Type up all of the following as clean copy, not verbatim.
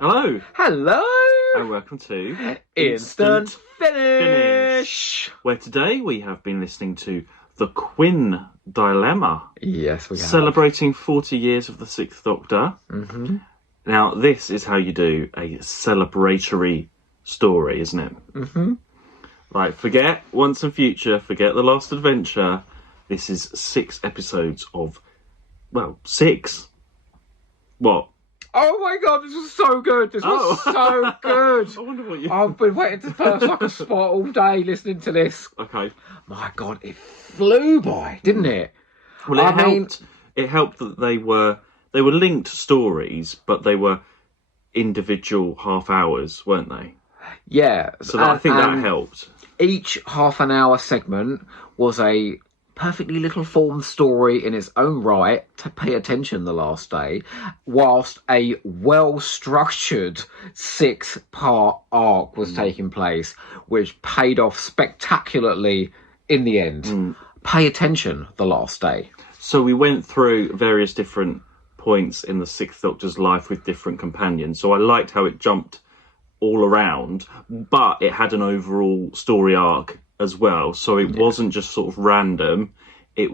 Hello. Hello. And welcome to Instant Finish. Where today we have been listening to The Quinn Dilemma. Yes, we have. Celebrating 40 years of the Sixth Doctor. Mm-hmm. Now, this is how you do a celebratory story, isn't it? Mm-hmm. Right, forget Once and Future, forget The Last Adventure. This is 6 episodes of, well, 6. What? Oh my god, this was so good. This was so good. I wonder what you... I've been waiting to burst like a spot all day listening to this. Okay. My god, it flew by, didn't it? Well, it helped that they were linked stories, but they were individual half hours, weren't they? Yeah. So I think that helped. Each half an hour segment was a perfectly little formed story in its own right to pay attention the last day, whilst a well-structured 6-part arc was taking place, which paid off spectacularly in the end. Pay attention the last day. So we went through various different points in the Sixth Doctor's life with different companions. So I liked how it jumped all around, but it had an overall story arc as well. So it wasn't just sort of random. It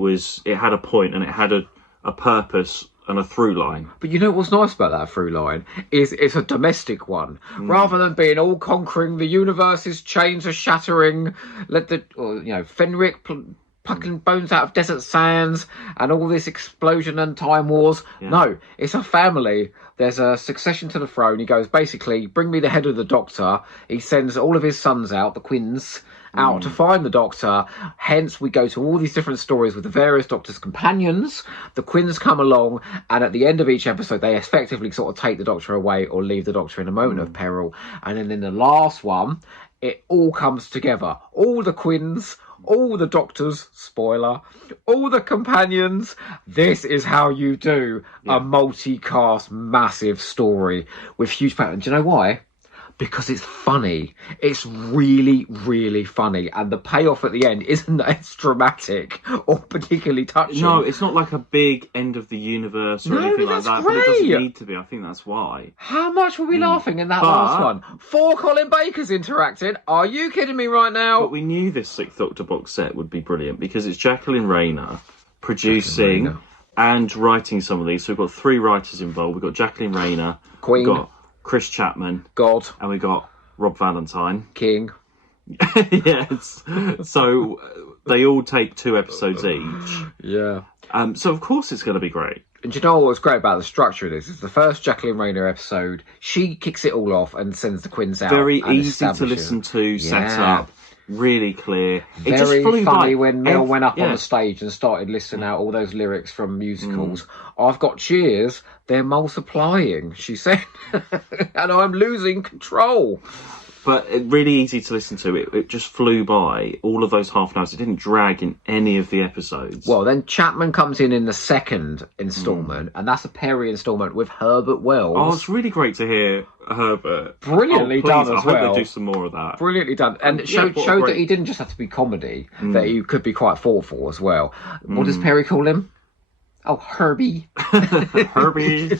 had a point and it had a purpose and a through line. But you know what's nice about that through line is it's a domestic one. Rather than being all conquering, the universe's chains are shattering, Fenric plucking bones out of desert sands and all this explosion and time wars. Yeah. No, it's a family. There's a succession to the throne. He goes, basically, bring me the head of the Doctor. He sends all of his sons out, the Quinns, out to find the Doctor. Hence, we go to all these different stories with the various Doctor's companions. The Quinns come along, and at the end of each episode, they effectively sort of take the Doctor away or leave the Doctor in a moment of peril. And then in the last one, it all comes together. All the Quinns, all the Doctors, spoiler, all the companions. This is how you do a multi-cast, massive story with huge pattern. Do you know why? Because it's funny. It's really, really funny. And the payoff at the end isn't as dramatic or particularly touching. No, it's not like a big end of the universe or anything like that. Great. But it doesn't need to be. I think that's why. How much were we laughing in that last one? 4 Colin Bakers interacting. Are you kidding me right now? But we knew this Sixth Doctor box set would be brilliant because it's Jacqueline Rayner producing and writing some of these. So we've got 3 writers involved. We've got Jacqueline Rayner. Queen. We've got Chris Chapman. God. And we got Rob Valentine. King. Yes. So they all take 2 episodes each. Yeah. So of course it's going to be great. And do you know what's great about the structure of this? It's the first Jacqueline Rayner episode. She kicks it all off and sends the Quinns out. Very easy to listen to, set up. Really clear. Very just flew funny by. when Neil went up on the stage and started listing out all those lyrics from musicals. I've got cheers, they're multiplying, she said. And I'm losing control. But really easy to listen to. It just flew by. All of those half an hours. It didn't drag in any of the episodes. Well, then Chapman comes in the second instalment, and that's a Perry instalment with Herbert Wells. Oh, it's really great to hear Herbert. Brilliantly done as well. I hope they do some more of that. Brilliantly done. And it showed that he didn't just have to be comedy, that he could be quite thoughtful as well. What does Perry call him? Oh, Herbie. Herbie.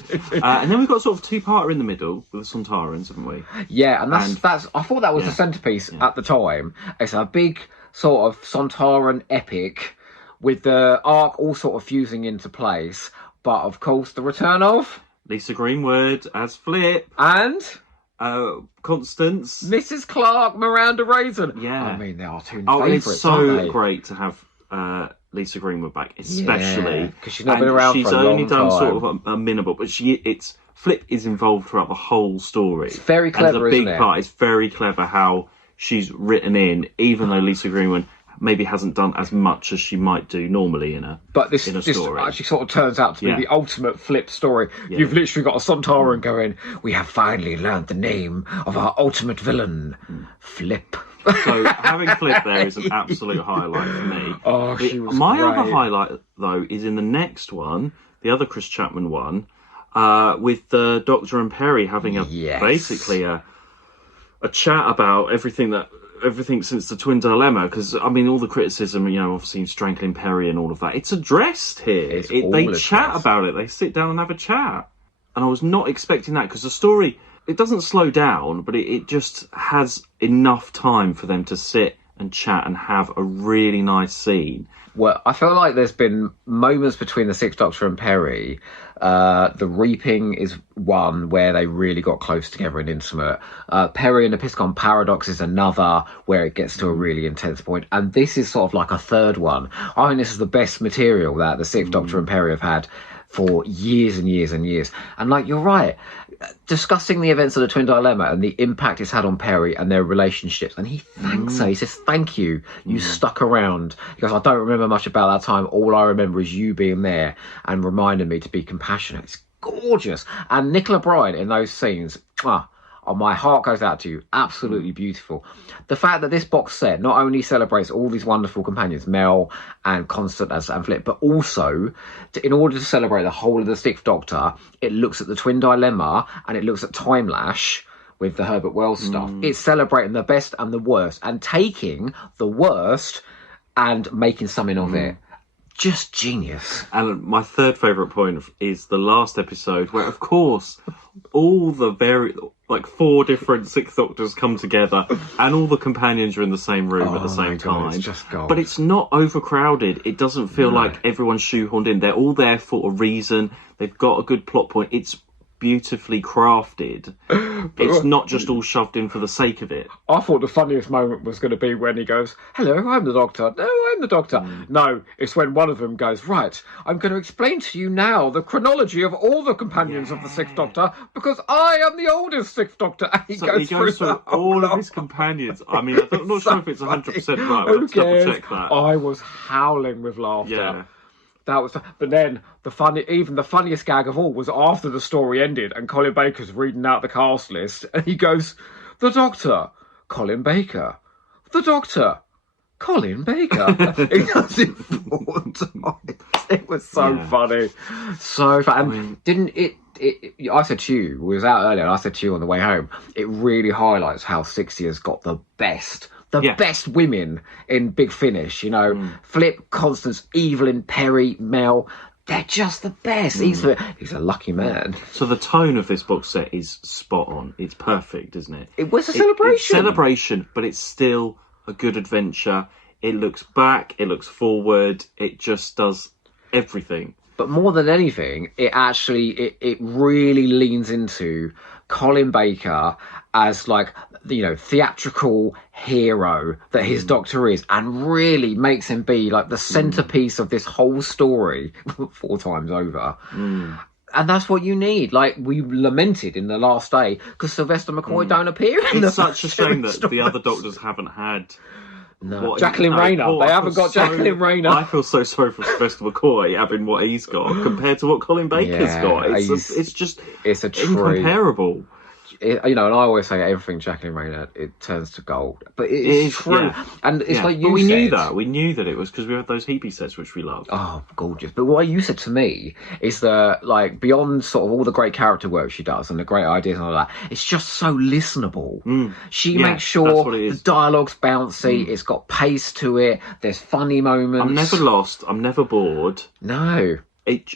And then we've got sort of 2-parter in the middle with the Sontarans, haven't we? Yeah, and that's I thought that was the centrepiece at the time. It's a big sort of Sontaran epic with the arc all sort of fusing into place. But, of course, the return of... Lisa Greenwood as Flip. And... Constance. Mrs. Clark, Miranda Raisin. Yeah. I mean, they are two favourites, and it's so aren't they? great to have Lisa Greenwood back, especially because she's not been around for a long time. She's only done sort of a minimal, but Flip is involved throughout the whole story. It's very clever, isn't it? It's a big part. It's very clever how she's written in, even though Lisa Greenwood maybe hasn't done as much as she might do normally in a story. This actually sort of turns out to be the ultimate Flip story. Yeah. You've literally got a Sontaran going, we have finally learned the name of our ultimate villain, Flip. So having Flip there is an absolute highlight for me. Oh, she was My great. other highlight, though, is in the next one, the other Chris Chapman one, with the Doctor and Perry having basically a chat about everything that everything since the Twin Dilemma, because I mean, all the criticism, you know, obviously strangling Perry and all of that, it's addressed here. They chat about it. They sit down and have a chat, and I was not expecting that, because the story, it doesn't slow down, but it just has enough time for them to sit and chat and have a really nice scene. Well, I feel like there's been moments between the Sixth Doctor and Perry. The Reaping is one where they really got close together and intimate. Perry and the Piscon Paradox is another where it gets to a really intense point. And this is sort of like a third one. I think this is the best material that the Sixth Doctor and Perry have had for years and years and years. And like, you're right, discussing the events of the Twin Dilemma and the impact it's had on Perry and their relationships. And he thanks her. He says, thank you. You stuck around. He goes, I don't remember much about that time. All I remember is you being there and reminding me to be compassionate. It's gorgeous. And Nicola Bryant in those scenes, my heart goes out to you. Absolutely beautiful. The fact that this box set not only celebrates all these wonderful companions, Mel and Constance and Flip, but also, in order to celebrate the whole of the Sixth Doctor, it looks at the Twin Dilemma and it looks at Time Lash with the Herbert Wells stuff. It's celebrating the best and the worst and taking the worst and making something of it. Just genius. And my third favourite point is the last episode, where, of course, all the four different Sixth Doctors come together and all the companions are in the same room at the same time. It's just gold. But it's not overcrowded. It doesn't feel like everyone's shoehorned in. They're all there for a reason. They've got a good plot point. It's beautifully crafted. It's not just all shoved in for the sake of it. I thought the funniest moment was going to be when he goes, hello, I'm the Doctor. No, I'm the Doctor. No, it's when one of them goes, right, I'm going to explain to you now the chronology of all the companions of the Sixth Doctor, because I am the oldest Sixth Doctor. And he goes through all of his companions. I mean, I'm not sure if it's 100% right. Let's double check that. I was howling with laughter. Yeah. That was, but then the funniest gag of all was after the story ended and Colin Baker's reading out the cast list and he goes, the Doctor, Colin Baker, the Doctor, Colin Baker. He does it 4 times. It was so funny, so funny. And didn't it? I said to you, we was out earlier, and I said to you on the way home, it really highlights how 60 has got the best. Best women in Big Finish, you know, Flip, Constance, Evelyn, Perry, Mel. They're just the best. He's a lucky man. So the tone of this box set is spot on. It's perfect, isn't it? It was a celebration. It's celebration, but it's still a good adventure. It looks back, it looks forward, it just does everything. But more than anything, it really leans into Colin Baker as, like, you know, theatrical hero that his Doctor is, and really makes him be like the centerpiece of this whole story 4 times over. And that's what you need. Like, we lamented in The Last Day because Sylvester McCoy don't appear in It's such a shame that the other Doctors haven't had. No. Jacqueline Rayner. They haven't got Jacqueline Rayner. I feel so sorry for Sylvester McCoy having what he's got compared to what Colin Baker's got. It's incomparable. You know, and I always say everything Jacqueline Rayner, it turns to gold. But it is true. Yeah. And it's like you said. We knew that it was because we had those Hebe sets, which we love. Oh, gorgeous. But what you said to me is that, like, beyond sort of all the great character work she does and the great ideas and all that, it's just so listenable. She makes sure the dialogue's bouncy, it's got pace to it, there's funny moments. I'm never lost, I'm never bored. No.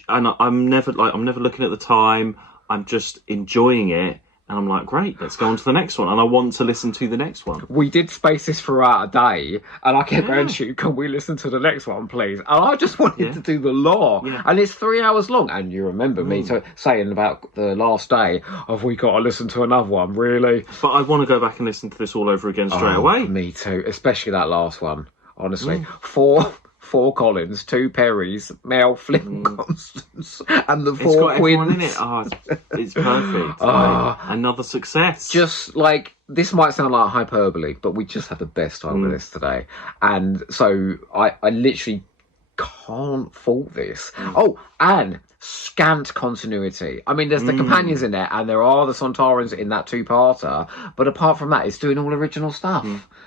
I'm never looking at the time, I'm just enjoying it. And I'm like, great, let's go on to the next one. And I want to listen to the next one. We did space this throughout a day. And I kept going to you, can we listen to the next one, please? And I just wanted to do the law. Yeah. And it's 3 hours long. And you remember me saying about The Last Day, have we got to listen to another one, really? But I want to go back and listen to this all over again straight away. Me too, especially that last one, honestly. 4 Collins, 2 Perrys, Mel, Flip, Constance, and the 4 Quinns. In it. Oh, it's perfect. Another success. Just like, this might sound like hyperbole, but we just had the best time with this today. And so I literally can't fault this. Oh, and scant continuity. I mean, there's the companions in there, and there are the Sontarans in that 2-parter, but apart from that, it's doing all original stuff.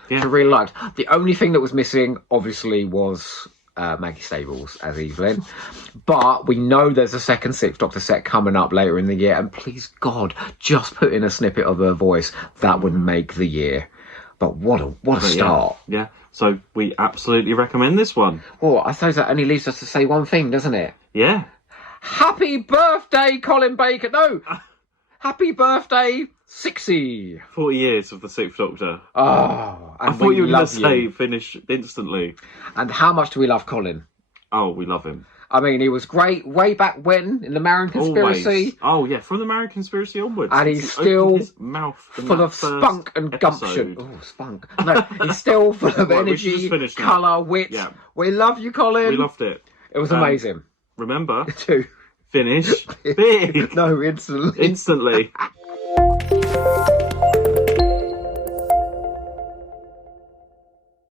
Which I really liked. The only thing that was missing, obviously, was Maggie Stables as Evelyn. But we know there's a second Sixth Doctor set coming up later in the year, and please God, just put in a snippet of her voice. That would make the year. But what a But start. Yeah. So we absolutely recommend this one. Well, I suppose that only leaves us to say one thing, doesn't it? Yeah. Happy birthday, Colin Baker. No. Happy birthday, 60. 40 years of the Sixth Doctor. Oh, and I thought you were going to love say finish instantly. And how much do we love Colin? Oh, we love him. I mean, he was great way back when in the Marion Conspiracy. Always. Oh, yeah, from the Marion Conspiracy onwards. And he's still his mouth full of spunk and gumption. episode. Oh, spunk. No, he's still full of Right, we should energy, just finish now. colour, wit. Yeah. We love you, Colin. We loved it. It was amazing. Remember, Too. finish big. No, instantly. Instantly.